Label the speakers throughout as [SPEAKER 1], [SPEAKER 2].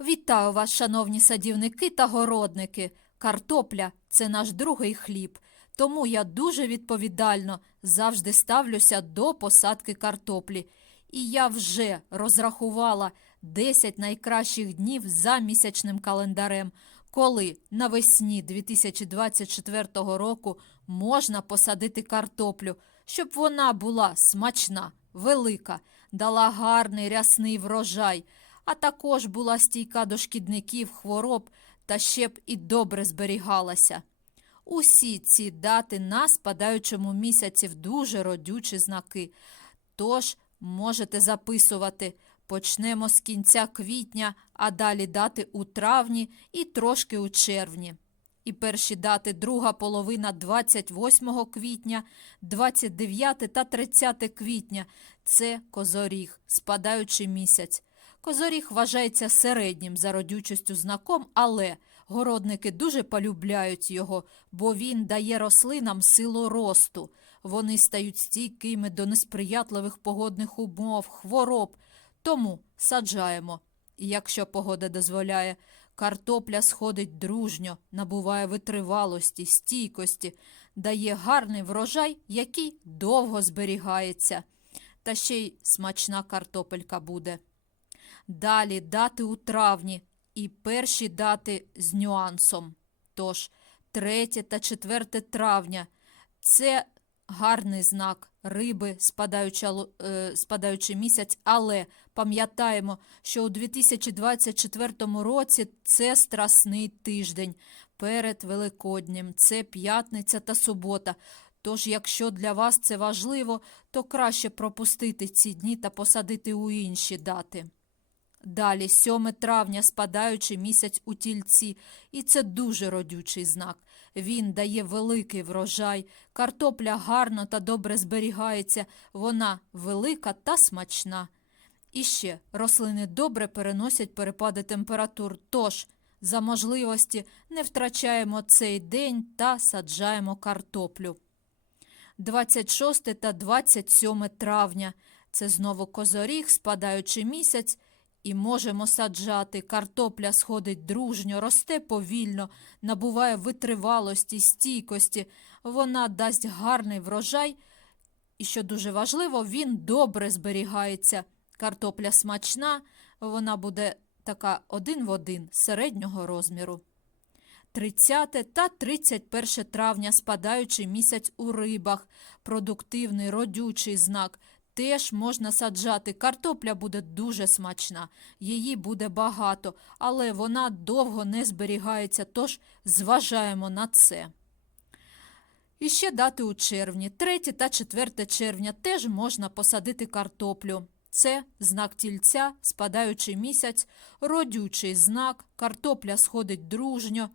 [SPEAKER 1] Вітаю вас, шановні садівники та городники. Картопля це наш другий хліб, тому я дуже відповідально завжди ставлюся до посадки картоплі. І я вже розрахувала 10 найкращих днів за місячним календарем, коли навесні 2024 року можна посадити картоплю, щоб вона була смачна, велика, дала гарний рясний врожай, а також була стійка до шкідників, хвороб та ще б і добре зберігалася. Усі ці дати на спадаючому місяці в дуже родючі знаки. Тож можете записувати. Почнемо з кінця квітня, а далі дати у травні і трошки у червні. І перші дати друга половина 28 квітня, 29 та 30 квітня це козоріг, спадаючий місяць. Козоріг вважається середнім за родючістю знаком, але городники дуже полюбляють його, бо він дає рослинам силу росту. Вони стають стійкими до несприятливих погодних умов, хвороб. Тому саджаємо. Якщо погода дозволяє, картопля сходить дружньо, набуває витривалості, стійкості, дає гарний врожай, який довго зберігається. Та ще й смачна картопелька буде. Далі дати у травні і перші дати з нюансом. Тож 3 та 4 травня це гарний знак риби, спадаюча, е, спадаючий місяць, але пам'ятаємо, що у 2024 році це страсний тиждень перед Великоднім, це п'ятниця та субота. Тож, якщо для вас це важливо, то краще пропустити ці дні та посадити у інші дати. Далі 7 травня спадаючий місяць у тільці, і це дуже родючий знак. Він дає великий врожай, картопля гарно та добре зберігається, вона велика та смачна. І ще рослини добре переносять перепади температур, тож за можливості не втрачаємо цей день та саджаємо картоплю. 26 та 27 травня це знову козоріг, спадаючий місяць, і можемо саджати. Картопля сходить дружньо, росте повільно, набуває витривалості, стійкості. Вона дасть гарний врожай, і що дуже важливо, він добре зберігається. Картопля смачна, вона буде така один в один середнього розміру. 30 та 31 травня спадаючий місяць у рибах, продуктивний родючий знак. Теж можна саджати. Картопля буде дуже смачна, її буде багато, але вона довго не зберігається, тож зважаємо на це. І ще дати у червні. 3 та 4 червня теж можна посадити картоплю. Це знак тільця, спадаючий місяць, родючий знак, картопля сходить дружньо,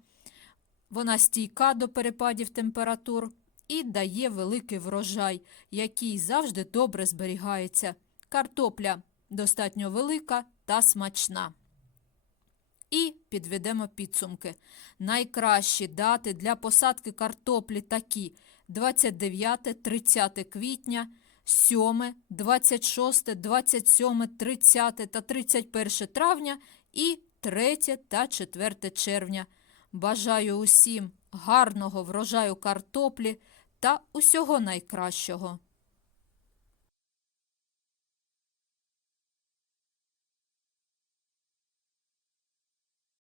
[SPEAKER 1] вона стійка до перепадів температур і дає великий врожай, який завжди добре зберігається. Картопля достатньо велика та смачна. І підведемо підсумки. Найкращі дати для посадки картоплі такі: 29-30 квітня, 7, 26, 27, 30 та 31 травня і 3 та 4 червня. Бажаю усім гарного врожаю картоплі та усього найкращого.